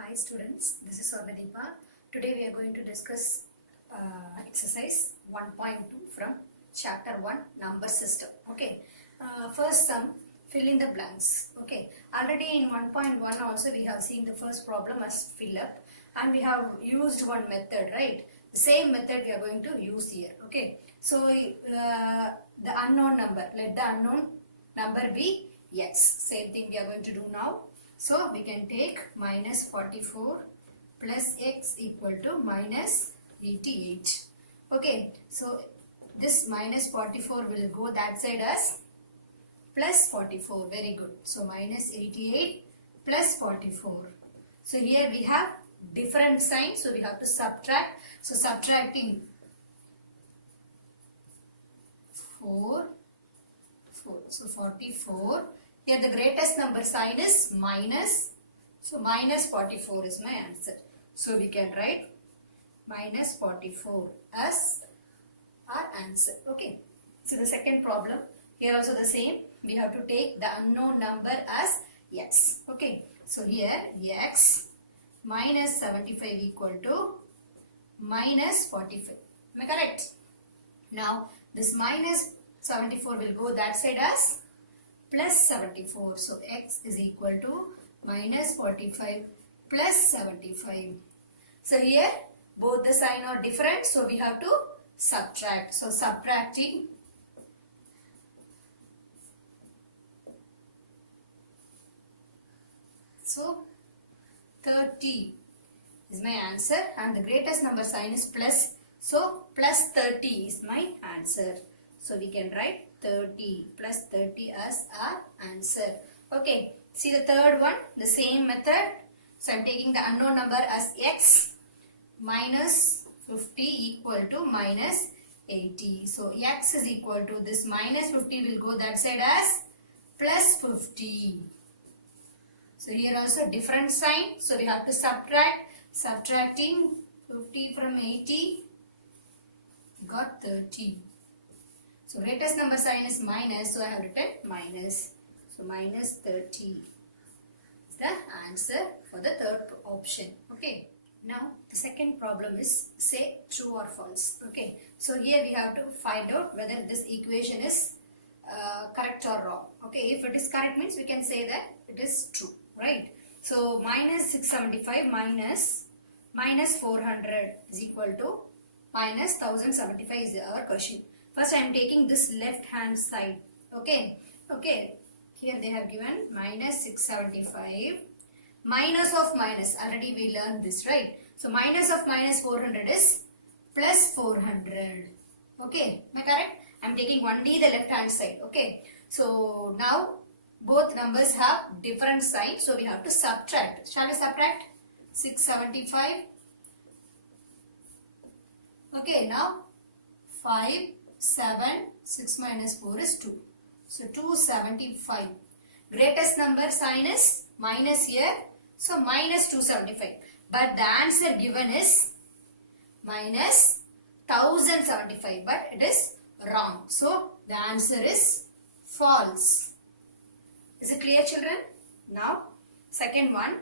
Hi students, this is Swarnadeepa. Today we are going to discuss exercise 1.2 from chapter 1 number system. Okay, first sum, fill in the blanks. Okay, already in 1.1 also we have seen the first problem as fill up and we have used one method, right? The same method we are going to use here. Okay, so the unknown number, let the unknown number be x. Same thing we are going to do now. So we can take minus 44 plus x equal to minus 88. Okay, so this minus 44 will go that side as plus 44. Very good. So minus 88 plus 44. So here we have different signs. So we have to subtract. So subtracting 4. So 44. Here the greatest number sign is minus. So minus 44 is my answer. So we can write minus 44 as our answer. Okay. So the second problem. Here also the same. We have to take the unknown number as x. Okay. So here x minus 75 equal to minus 45. Am I correct? Now this minus 74 will go that side as plus 74. So x is equal to minus 45 plus 75. So here both the sign are different. So we have to subtract. So subtracting so 30 is my answer and the greatest number sign is plus. So plus 30 is my answer. So we can write 30 plus 30 as our answer. Okay. See the third one, the same method. So I am taking the unknown number as x minus 50 equal to minus 80. So x is equal to this minus 50 will go that side as plus 50. So here also different sign. So we have to subtract. Subtracting 50 from 80 got 30. So greatest number sign is minus, so I have written minus. So minus 30 is the answer for the third option. Okay. Now the second problem is say true or false. Okay. So here we have to find out whether this equation is correct or wrong. Okay. If it is correct means we can say that it is true. Right. So minus 675 minus 400 is equal to minus 1075 is our question. First I am taking this left hand side. Okay. Okay. Here they have given minus 675. Minus of minus. Already we learned this, right? So minus of minus 400 is plus 400. Okay. Am I correct? I am taking only the left hand side. Okay. So now both numbers have different signs. So we have to subtract. Shall we subtract? 675. Okay. Now 5. 7, 6 minus 4 is 2. So 275. Greatest number sign is minus here. So minus 275. But the answer given is minus 1075. But it is wrong. So the answer is false. Is it clear, children? Now second one.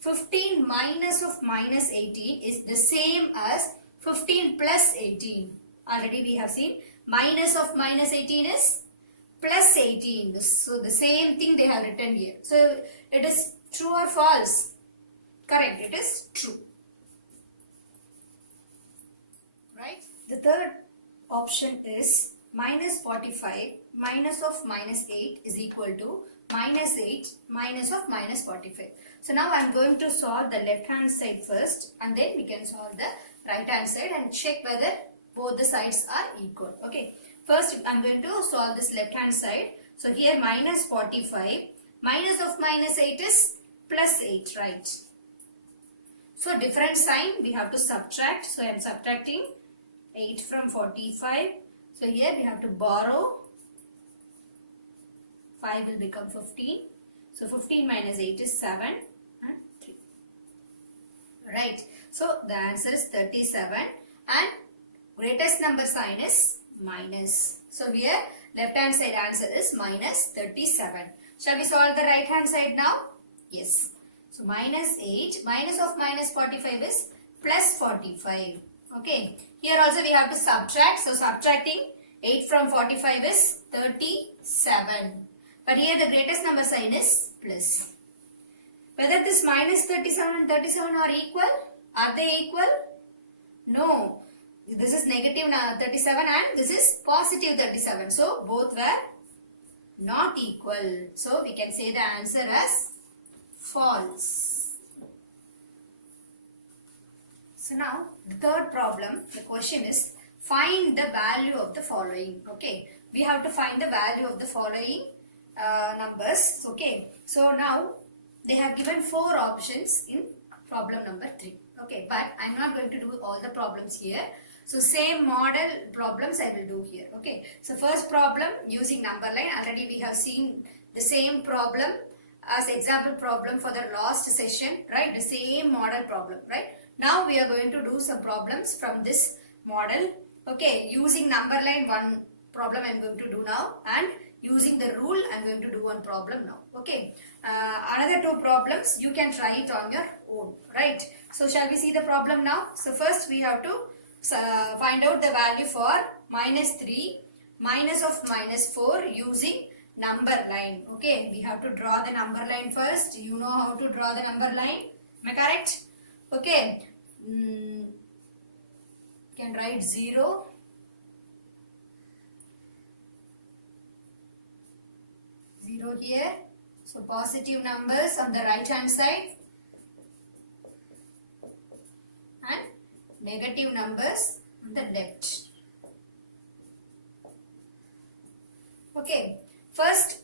15 minus of minus 18 is the same as 15 plus 18. Already we have seen minus of minus 18 is plus 18. So the same thing they have written here. So it is true or false? Correct. It is true. Right. The third option is minus 45 minus of minus 8 is equal to minus 8 minus of minus 45. So now I am going to solve the left hand side first and then we can solve the right hand side and check whether both the sides are equal. Okay. First I am going to solve this left hand side. So here minus 45 minus of minus 8 is plus 8, right? So different sign we have to subtract. So I am subtracting 8 from 45. So here we have to borrow 5 will become 15. So 15 minus 8 is 7 and 3. Right. So the answer is 37 and greatest number sign is minus. So here left hand side answer is minus 37. Shall we solve the right hand side now? Yes. So So minus 8, minus of minus 45 is plus 45. Okay. Here also we have to subtract. So subtracting 8 from 45 is 37. But here the greatest number sign is plus. Whether this minus 37 and 37 are equal? Are they equal? No. This is negative 37 and this is positive 37. So both were not equal. So we can say the answer as false. So now the third problem, the question is find the value of the following. Okay, we have to find the value of the following numbers. Okay, so now they have given 4 options in problem number 3. Okay, but I am not going to do all the problems here. So same model problems I will do here. Okay, so first problem using number line. Already we have seen the same problem as example problem for the last session, right? The same model problem, right? Now we are going to do some problems from this model. Okay, using number line, one problem I am going to do now, and using the rule I am going to do one problem now. Okay, another 2 problems you can try it on your own, right? So shall we see the problem now? So first we have to find out the value for minus 3, minus of minus 4 using number line. Okay, we have to draw the number line first. You know how to draw the number line. Am I correct? Okay. Can write 0. Here. So positive numbers on the right hand side and negative numbers on the left. Okay, first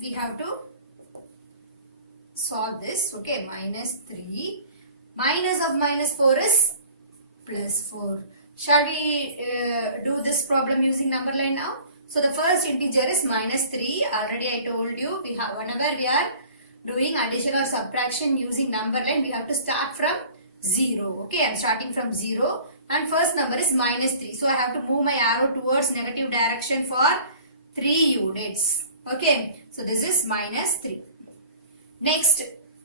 we have to solve this. Okay, minus 3, minus of minus 4 is plus 4. Shall we do this problem using number line now? So the first integer is minus 3. Already I told you, whenever we are doing addition or subtraction using number line, we have to start from 0. Okay, I am starting from 0 and first number is minus 3. So I have to move my arrow towards negative direction for 3 units. Okay, so this is minus 3. Next,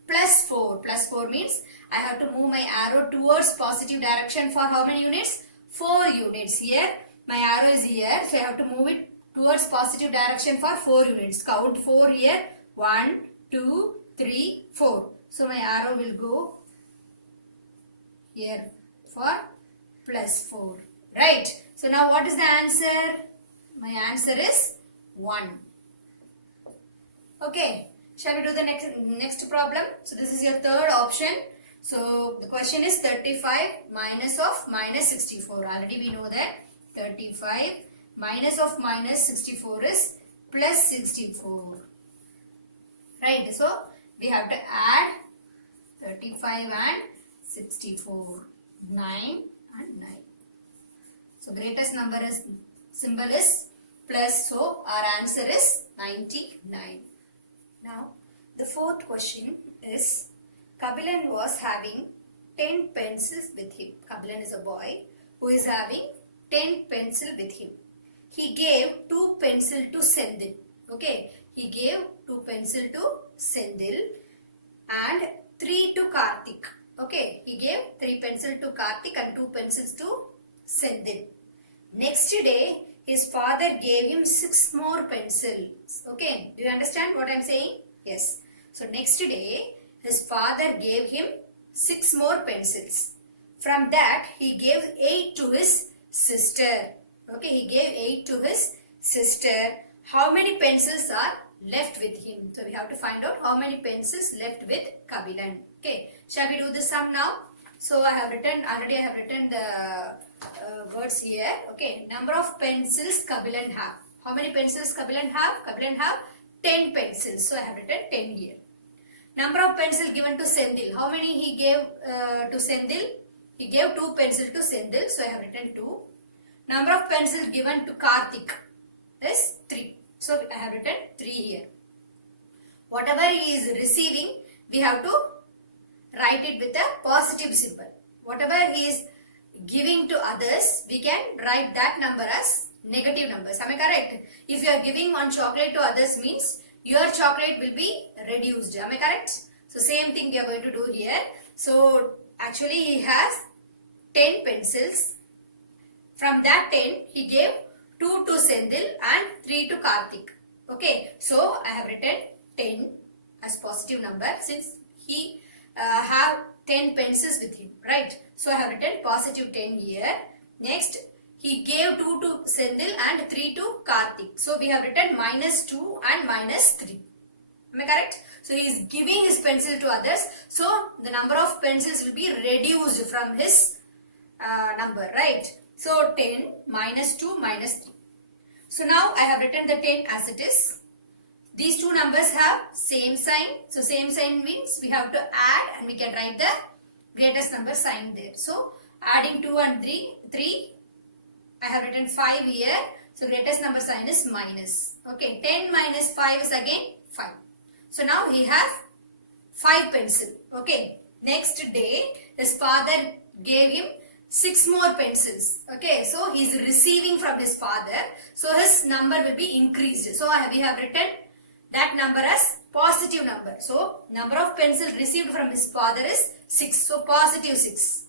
plus 4. Plus 4 means I have to move my arrow towards positive direction for how many units? 4 units. Here, my arrow is here. So I have to move it towards positive direction for 4 units. Count 4 here. 1, 2, 3, 4. So my arrow will go here for plus 4. Right. So now what is the answer? My answer is 1. Okay. Shall we do the next problem? So this is your third option. So the question is 35 minus of minus 64. Already we know that 35 minus of minus 64 is plus 64. Right. So we have to add 35 and 64. 9 and 9. So greatest number is symbol is plus. So our answer is 99. Now the fourth question is Kabilan was having 10 pencils with him. Kabilan is a boy who is having 10 pencils with him. He gave 2 pencils to Sendil. Okay, he gave 2 pencils to Sendil and 3 to Karthik. Okay, he gave 3 pencils to Karthik and 2 pencils to Sendil. Next day, his father gave him 6 more pencils. Okay, do you understand what I am saying? Yes. So next day, his father gave him 6 more pencils. From that, he gave 8 to his sister. Okay, he gave 8 to his sister. How many pencils are left with him? So we have to find out how many pencils left with Kabilan. Okay, shall we do this sum now? So I have written, already I have written the words here. Okay, number of pencils Kabilan have. How many pencils Kabilan have? Kabilan have 10 pencils. So I have written 10 here. Number of pencils given to Sendil. How many he gave to Sendil? He gave 2 pencils to Sendil. So I have written 2. Number of pencils given to Karthik is 3. So I have written 3 here. Whatever he is receiving, we have to write it with a positive symbol. Whatever he is giving to others, we can write that number as negative numbers. Am I correct? If you are giving one chocolate to others means your chocolate will be reduced. Am I correct? So So same thing we are going to do here. So actually he has 10 pencils. From that 10 he gave 2 to Sendil and 3 to Karthik. Okay, so I have written 10 as positive number since he have 10 pencils with him, right? So I have written positive 10 here. Next, he gave 2 to Sendil and 3 to Karthik. So we have written -2 and -3. Am I correct? So he is giving his pencil to others. So the number of pencils will be reduced from his number, right? So 10 -2 -3. So now I have written the 10 as it is. These two numbers have same sign. So same sign means we have to add and we can write the greatest number sign there. So adding 2 and 3, I have written 5 here. So greatest number sign is minus. Okay, 10 minus 5 is again 5. So now he has 5 pencil. Okay, next day his father gave him 6 more pencils. Okay, so he is receiving from his father. So his number will be increased. So we have written that number as positive number. So number of pencils received from his father is 6. So positive 6.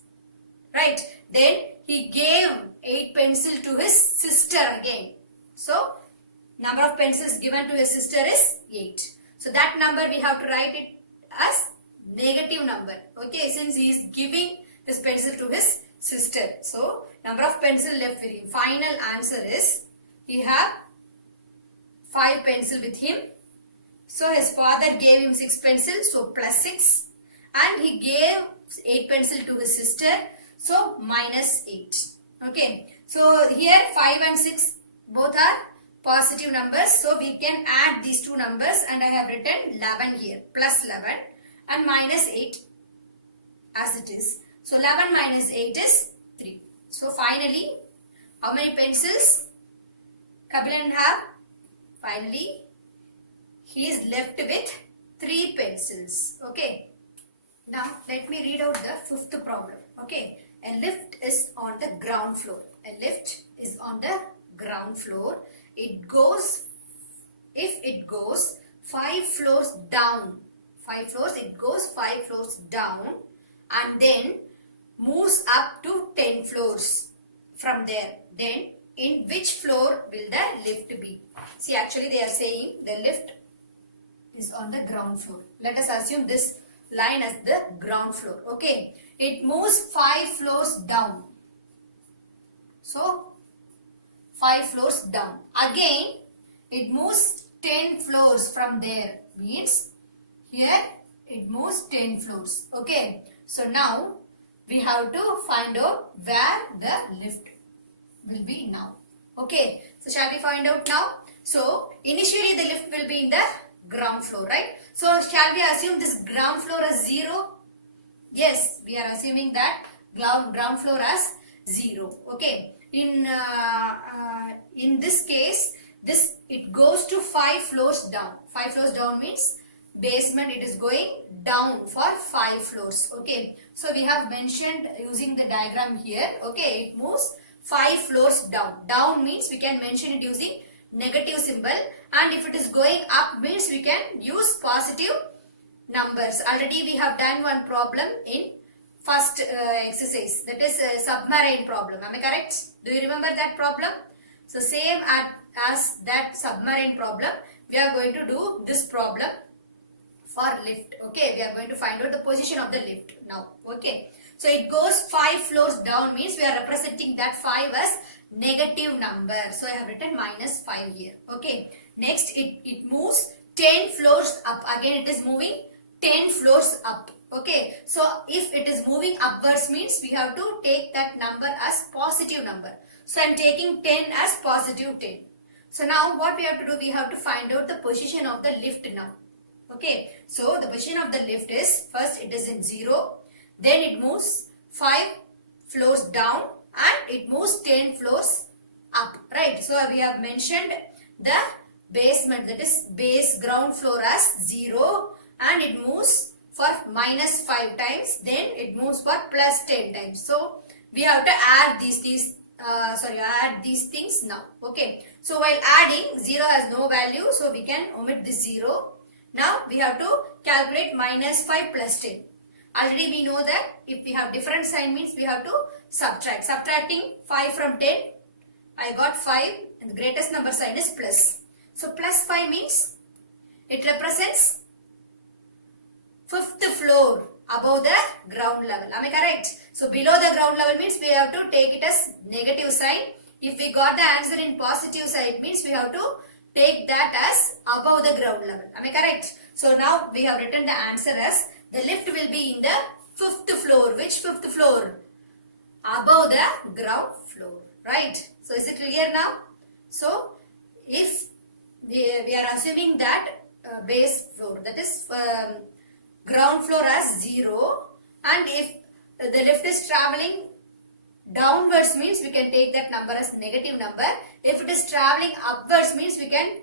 Right. Then he gave 8 pencils to his sister again. So number of pencils given to his sister is 8. So that number we have to write it as negative number. Okay, since he is giving this pencil to his sister. So number of pencil left with him. Final answer is he have 5 pencil with him. So his father gave him 6 pencils, so plus 6. And he gave 8 pencil to his sister, so minus 8. Okay, so here 5 and 6 both are positive numbers. So we can add these two numbers and I have written 11 here. Plus 11 and minus 8 as it is. So 11 minus 8 is 3. So finally, how many pencils Kabilan have? Finally, he is left with 3 pencils. Okay. Now let me read out the 5th problem. Okay. A lift is on the ground floor. A lift is on the ground floor. If it goes 5 floors down, it goes 5 floors down and then moves up to 10 floors from there. Then in which floor will the lift be? See, actually they are saying the lift is on the ground floor. Let us assume this line as the ground floor. Okay. It moves 5 floors down. So 5 floors down. Again, it moves 10 floors from there. Means here it moves 10 floors. Okay. So now we have to find out where the lift will be now. Okay. So shall we find out now? So initially the lift will be in the ground floor, right? So shall we assume this ground floor as 0? Yes, we are assuming that ground floor as 0. Okay. In this case, it goes to 5 floors down. 5 floors down means basement, it is going down for 5 floors. Okay. So we have mentioned using the diagram here. Okay. It moves 5 floors down. Down means we can mention it using negative symbol, and if it is going up means we can use positive numbers. Already we have done one problem in first exercise, that is a submarine problem. Am I correct? Do you remember that problem? So same as that submarine problem, we are going to do this problem for lift. Okay, we are going to find out the position of the lift now. Okay, so it goes 5 floors down means we are representing that 5 as negative number. So I have written minus 5 here. Okay, next it moves 10 floors up. Again it is moving 10 floors up. Okay, so if it is moving upwards means we have to take that number as positive number. So I am taking 10 as positive 10. So now what we have to do, we have to find out the position of the lift now. Okay, so the position of the lift is, first it is in 0, then it moves 5 floors down and it moves 10 floors up, right? So we have mentioned the basement, that is base ground floor as 0, and it moves for minus 5 times, then it moves for plus 10 times. So we have to add add these things now. Okay, so while adding, 0 has no value, so we can omit this 0. Now we have to calculate minus 5 plus 10. Already we know that if we have different sign means we have to subtract. Subtracting 5 from 10, I got 5 and the greatest number sign is plus. So plus 5 means it represents 5th floor above the ground level. Am I correct? So below the ground level means we have to take it as negative sign. If we got the answer in positive side means we have to take that as above the ground level. Am I correct? So now we have written the answer as the lift will be in the 5th floor. Which 5th floor? Above the ground floor. Right? So is it clear now? So if we are assuming that base floor, that is ground floor as 0, and if the lift is traveling downwards means we can take that number as negative number. If it is traveling upwards means we can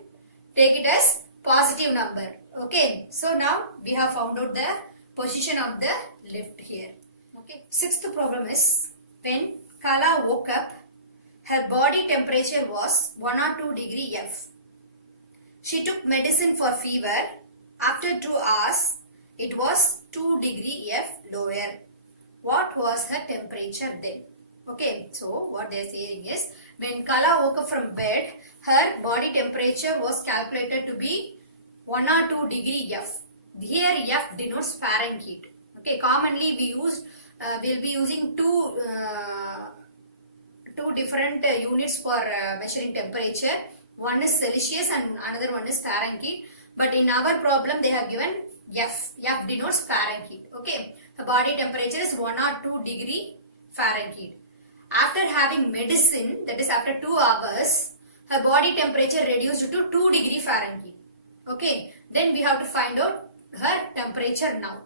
take it as positive number. Okay. So now we have found out the position of the lift here. Okay. Sixth problem is when Kala woke up, her body temperature was 102 degree F. She took medicine for fever. After 2 hours, it was 2 degree F lower. What was her temperature then? Okay, so what they are saying is when Kala woke up from bed, her body temperature was calculated to be 102 degree F. Here F denotes Fahrenheit. Okay, commonly we will be using two different units for measuring temperature. One is Celsius and another one is Fahrenheit. But in our problem they have given F. F denotes Fahrenheit. Okay, her body temperature is 102 degree Fahrenheit. After having medicine, that is after 2 hours, her body temperature reduced to 2 degree Fahrenheit. Okay, then we have to find out her temperature now.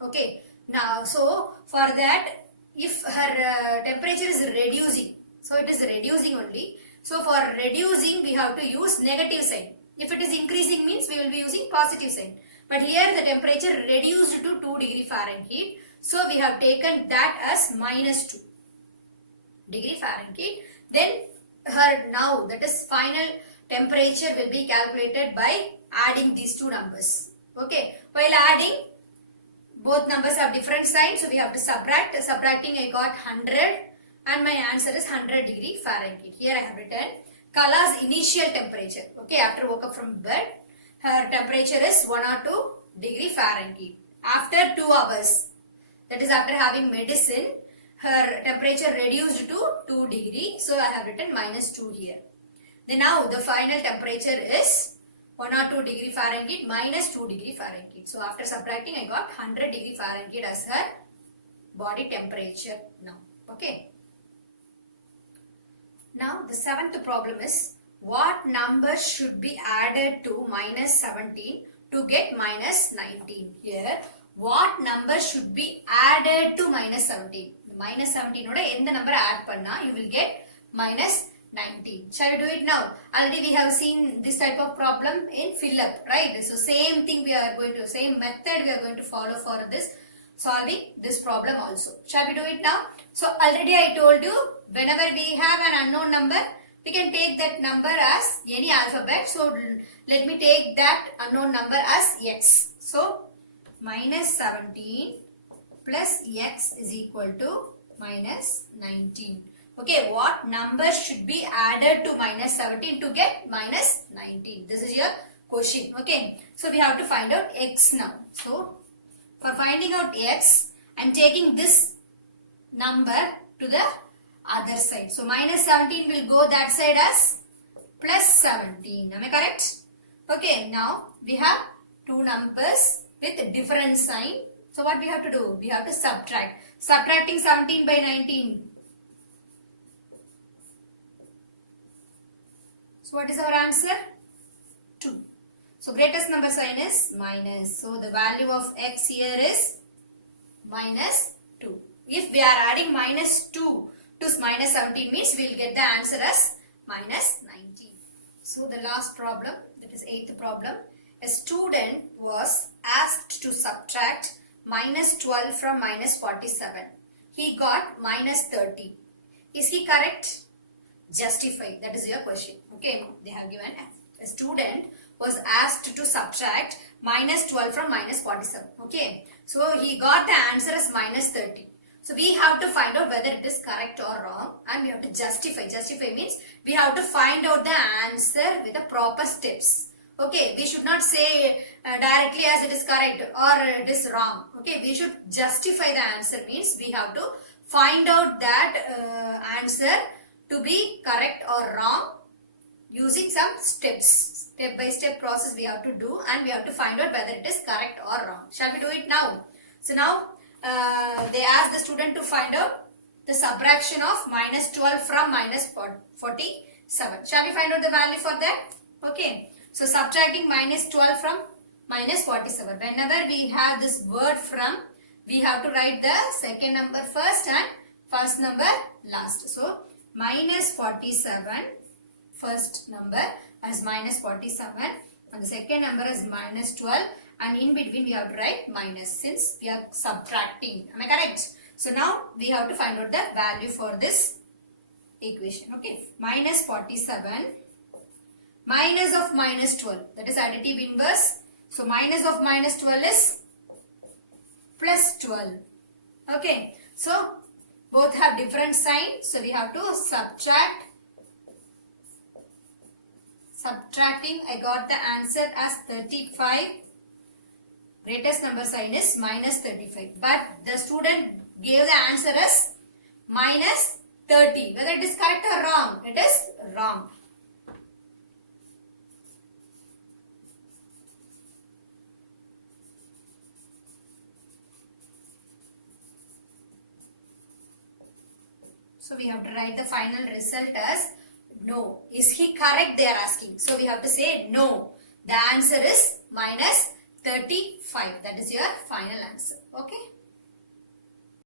Okay, now so for that, if her temperature is reducing, so it is reducing only. So for reducing, we have to use negative sign. If it is increasing means we will be using positive sign. But here the temperature reduced to 2 degree Fahrenheit. So we have taken that as minus 2 degree Fahrenheit. Then her now, that is final temperature will be calculated by adding these two numbers. Okay, while adding, both numbers have different signs, so we have to subtract. Subtracting, I got 100 and my answer is 100 degree Fahrenheit. Here I have written Kala's initial temperature. Okay, after woke up from bed, her temperature is 102 degree Fahrenheit. After 2 hours, that is after having medicine, her temperature reduced to 2 degree. So I have written minus 2 here. Then now the final temperature is 102 degree Fahrenheit minus 2 degree Fahrenheit. So after subtracting, I got 100 degree Fahrenheit as her body temperature now. Okay. Now the seventh problem is what number should be added to minus 17 to get minus 19. Here what number should be added to minus 17? Minus 17 oda endha number add panna you will get minus 19. Shall we do it now? Already we have seen this type of problem in fill up, right? So same thing we are going to, same method we are going to follow for this solving this problem also. Shall we do it now? So already I told you whenever we have an unknown number, we can take that number as any alphabet. So let me take that unknown number as x. So minus 17 plus x is equal to minus 19. Okay, what number should be added to minus 17 to get minus 19? This is your question. Okay, so we have to find out x now. So for finding out x, I am taking this number to the other side. So minus 17 will go that side as plus 17. Am I correct? Okay, now we have two numbers with different sign. So what we have to do? We have to subtract. Subtracting 17 by 19. So what is our answer? 2. So greatest number sign is minus. So the value of x here is minus 2. If we are adding minus 2 to minus 17 means we will get the answer as minus 19. So the last problem, that is 8th problem. A student was asked to subtract minus 12 from minus 47. He got minus 30. Is he correct? Justify. That is your question. Okay, they have given a student was asked to subtract minus 12 from minus 47. Okay. So he got the answer as minus 30. So we have to find out whether it is correct or wrong, and we have to justify. Justify means we have to find out the answer with the proper steps. Okay, we should not say directly as it is correct or it is wrong. Okay, we should justify the answer means we have to find out that answer to be correct or wrong using some steps. Step by step process we have to do, and we have to find out whether it is correct or wrong. Shall we do it now? So now they ask the student to find out the subtraction of minus 12 from minus 47. Shall we find out the value for that? Okay. So subtracting minus 12 from minus 47. Whenever we have this word from, we have to write the second number first and first number last. So minus 47, first number as minus 47, and the second number is minus 12, and in between we have to write minus since we are subtracting. Am I correct? So now we have to find out the value for this equation. Okay, minus 47 minus of minus 12, that is additive inverse. So minus of minus 12 is plus 12. Okay, so both have different signs, so we have to subtract. Subtracting, I got the answer as 35. Greatest number sign is minus 35. But the student gave the answer as minus 30. Whether it is correct or wrong? It is wrong. So we have to write the final result as no. Is he correct? They are asking. So we have to say no. The answer is minus 35. That is your final answer. Okay.